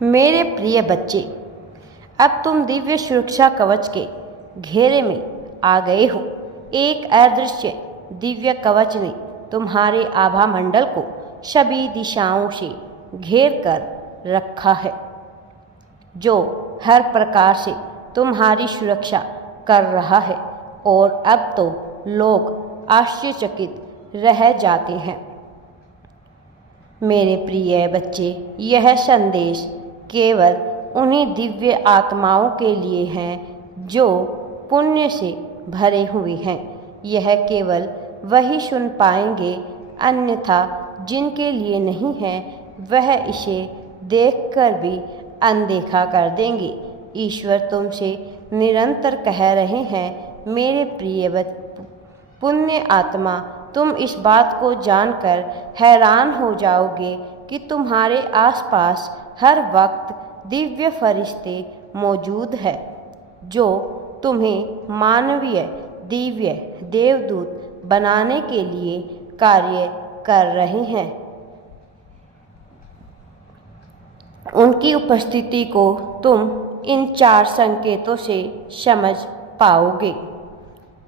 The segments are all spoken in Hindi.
मेरे प्रिय बच्चे, अब तुम दिव्य सुरक्षा कवच के घेरे में आ गए हो। एक अदृश्य दिव्य कवच ने तुम्हारे आभा मंडल को सभी दिशाओं से घेर कर रखा है, जो हर प्रकार से तुम्हारी सुरक्षा कर रहा है। और अब तो लोग आश्चर्यचकित रह जाते हैं। मेरे प्रिय बच्चे, यह संदेश केवल उन्हीं दिव्य आत्माओं के लिए हैं जो पुण्य से भरे हुए हैं। यह केवल वही सुन पाएंगे, अन्यथा जिनके लिए नहीं है वह इसे देखकर भी अनदेखा कर देंगे। ईश्वर तुमसे निरंतर कह रहे हैं, मेरे प्रिय पुण्य आत्मा, तुम इस बात को जानकर हैरान हो जाओगे कि तुम्हारे आसपास हर वक्त दिव्य फरिश्ते मौजूद हैं, जो तुम्हें मानवीय दिव्य देवदूत बनाने के लिए कार्य कर रहे हैं। उनकी उपस्थिति को तुम इन 4 संकेतों से समझ पाओगे।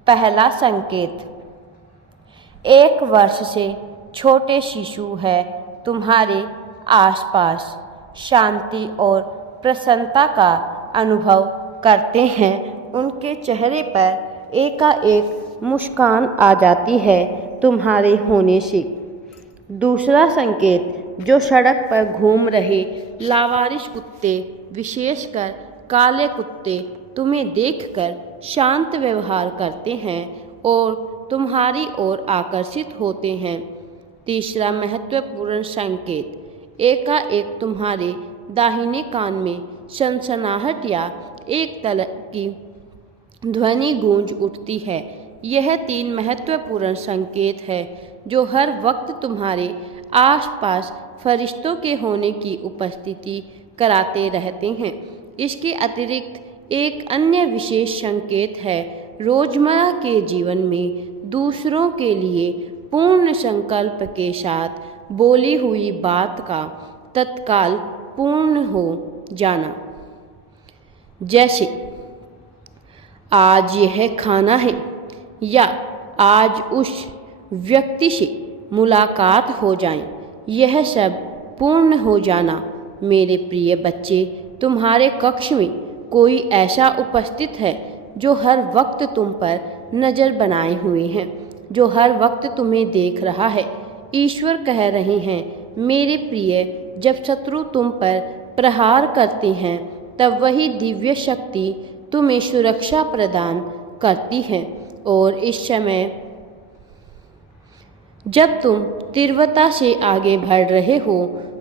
पहला संकेत, 1 वर्ष से छोटे शिशु है तुम्हारे आसपास शांति और प्रसन्नता का अनुभव करते हैं। उनके चेहरे पर एकाएक मुस्कान आ जाती है तुम्हारे होने से। दूसरा संकेत, जो सड़क पर घूम रहे लावारिस कुत्ते, विशेषकर काले कुत्ते, तुम्हें देखकर शांत व्यवहार करते हैं और तुम्हारी ओर आकर्षित होते हैं। तीसरा महत्वपूर्ण संकेत, एकाएक तुम्हारे दाहिने कान में सनसनाहट या एक तरह की ध्वनि गूंज उठती है। यह 3 महत्वपूर्ण संकेत है जो हर वक्त तुम्हारे आसपास फरिश्तों के होने की उपस्थिति कराते रहते हैं। इसके अतिरिक्त एक अन्य विशेष संकेत है, रोजमर्रा के जीवन में दूसरों के लिए पूर्ण संकल्प के साथ बोली हुई बात का तत्काल पूर्ण हो जाना। जैसे, आज यह खाना है, या आज उस व्यक्ति से मुलाकात हो जाए, यह सब पूर्ण हो जाना। मेरे प्रिय बच्चे, तुम्हारे कक्ष में कोई ऐसा उपस्थित है जो हर वक्त तुम पर नज़र बनाए हुए हैं, जो हर वक्त तुम्हें देख रहा है। ईश्वर कह रहे हैं, मेरे प्रिय, जब शत्रु तुम पर प्रहार करते हैं तब वही दिव्य शक्ति तुम्हें सुरक्षा प्रदान करती है। और इस समय जब तुम तीव्रता से आगे बढ़ रहे हो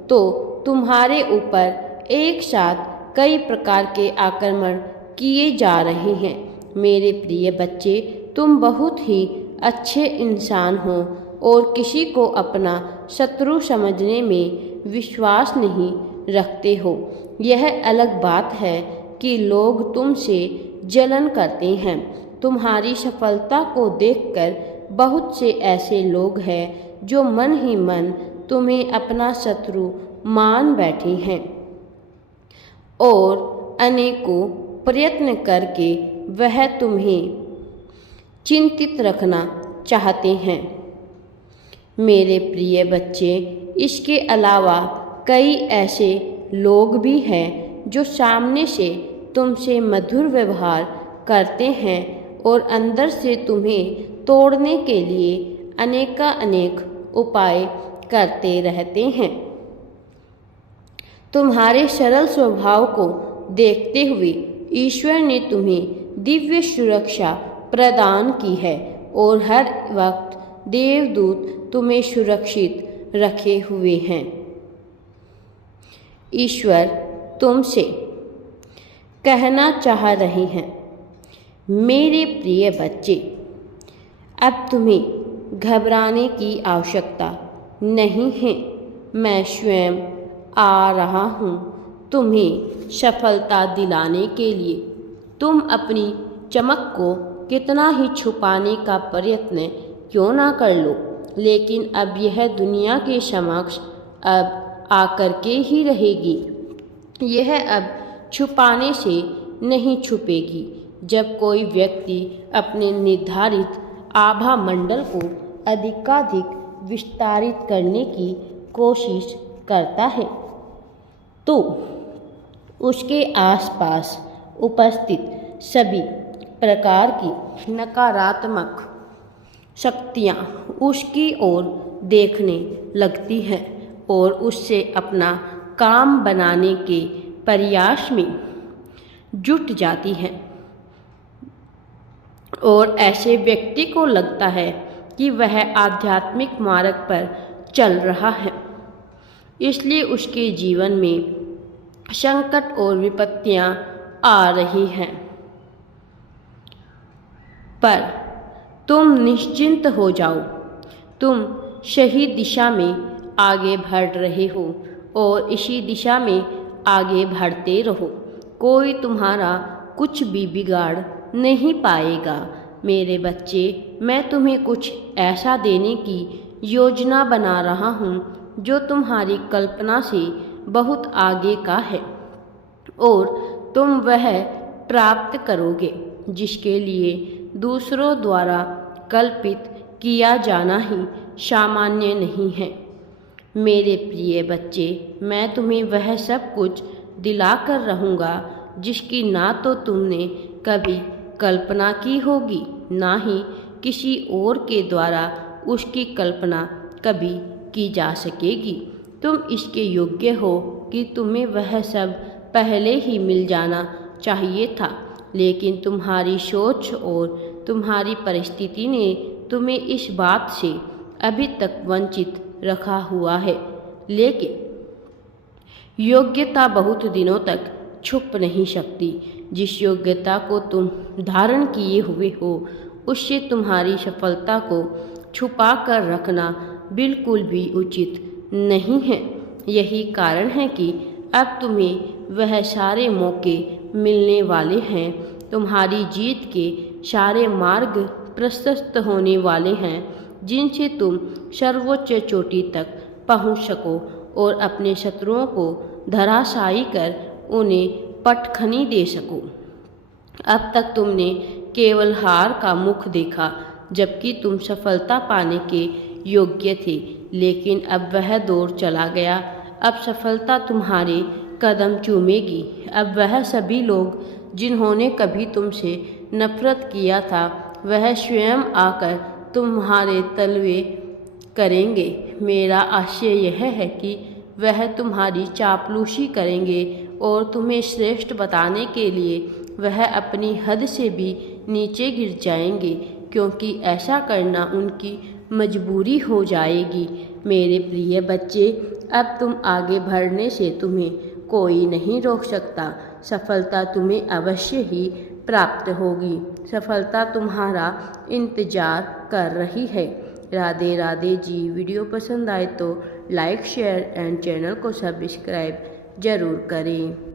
तो तुम्हारे ऊपर एक साथ कई प्रकार के आक्रमण किए जा रहे हैं। मेरे प्रिय बच्चे, तुम बहुत ही अच्छे इंसान हो और किसी को अपना शत्रु समझने में विश्वास नहीं रखते हो। यह अलग बात है कि लोग तुमसे जलन करते हैं। तुम्हारी सफलता को देखकर बहुत से ऐसे लोग हैं जो मन ही मन तुम्हें अपना शत्रु मान बैठे हैं और अनेकों प्रयत्न करके वह तुम्हें चिंतित रखना चाहते हैं। मेरे प्रिय बच्चे, इसके अलावा कई ऐसे लोग भी हैं जो सामने से तुमसे मधुर व्यवहार करते हैं और अंदर से तुम्हें तोड़ने के लिए अनेक उपाय करते रहते हैं। तुम्हारे सरल स्वभाव को देखते हुए ईश्वर ने तुम्हें दिव्य सुरक्षा प्रदान की है और हर वक्त देवदूत तुम्हें सुरक्षित रखे हुए हैं। ईश्वर तुमसे कहना चाह रहे हैं, मेरे प्रिय बच्चे, अब तुम्हें घबराने की आवश्यकता नहीं है। मैं स्वयं आ रहा हूँ तुम्हें सफलता दिलाने के लिए। तुम अपनी चमक को कितना ही छुपाने का प्रयत्न क्यों ना कर लो, लेकिन अब यह दुनिया के समक्ष अब आकर के ही रहेगी। यह अब छुपाने से नहीं छुपेगी। जब कोई व्यक्ति अपने निर्धारित आभा मंडल को अधिकाधिक विस्तारित करने की कोशिश करता है तो उसके आसपास उपस्थित सभी प्रकार की नकारात्मक शक्तियाँ उसकी ओर देखने लगती हैं और उससे अपना काम बनाने के प्रयास में जुट जाती हैं। और ऐसे व्यक्ति को लगता है कि वह आध्यात्मिक मार्ग पर चल रहा है, इसलिए उसके जीवन में संकट और विपत्तियां आ रही हैं। पर तुम निश्चिंत हो जाओ, तुम सही दिशा में आगे बढ़ रहे हो और इसी दिशा में आगे बढ़ते रहो। कोई तुम्हारा कुछ भी बिगाड़ नहीं पाएगा। मेरे बच्चे, मैं तुम्हें कुछ ऐसा देने की योजना बना रहा हूँ जो तुम्हारी कल्पना से बहुत आगे का है और तुम वह प्राप्त करोगे जिसके लिए दूसरों द्वारा कल्पित किया जाना ही सामान्य नहीं है। मेरे प्रिय बच्चे, मैं तुम्हें वह सब कुछ दिलाकर रहूँगा जिसकी ना तो तुमने कभी कल्पना की होगी, ना ही किसी और के द्वारा उसकी कल्पना कभी की जा सकेगी। तुम इसके योग्य हो कि तुम्हें वह सब पहले ही मिल जाना चाहिए था, लेकिन तुम्हारी सोच और तुम्हारी परिस्थिति ने तुम्हें इस बात से अभी तक वंचित रखा हुआ है। लेकिन योग्यता बहुत दिनों तक छुप नहीं सकती। जिस योग्यता को तुम धारण किए हुए हो उससे तुम्हारी सफलता को छुपा कर रखना बिल्कुल भी उचित नहीं है। यही कारण है कि अब तुम्हें वह सारे मौके मिलने वाले हैं, तुम्हारी जीत के सारे मार्ग प्रशस्त होने वाले हैं जिनसे तुम सर्वोच्च चोटी तक पहुंच सको और अपने शत्रुओं को धराशायी कर उन्हें पटखनी दे सको। अब तक तुमने केवल हार का मुख देखा जबकि तुम सफलता पाने के योग्य थे, लेकिन अब वह दौर चला गया। अब सफलता तुम्हारे कदम चूमेगी। अब वह सभी लोग जिन्होंने कभी तुमसे नफरत किया था वह स्वयं आकर तुम्हारे तलवे करेंगे। मेरा आशय यह है कि वह तुम्हारी चापलूसी करेंगे और तुम्हें श्रेष्ठ बताने के लिए वह अपनी हद से भी नीचे गिर जाएंगे, क्योंकि ऐसा करना उनकी मजबूरी हो जाएगी। मेरे प्रिय बच्चे, अब तुम आगे बढ़ने से तुम्हें कोई नहीं रोक सकता। सफलता तुम्हें अवश्य ही प्राप्त होगी। सफलता तुम्हारा इंतजार कर रही है। राधे राधे जी। वीडियो पसंद आए तो लाइक, शेयर एंड चैनल को सब्सक्राइब जरूर करें।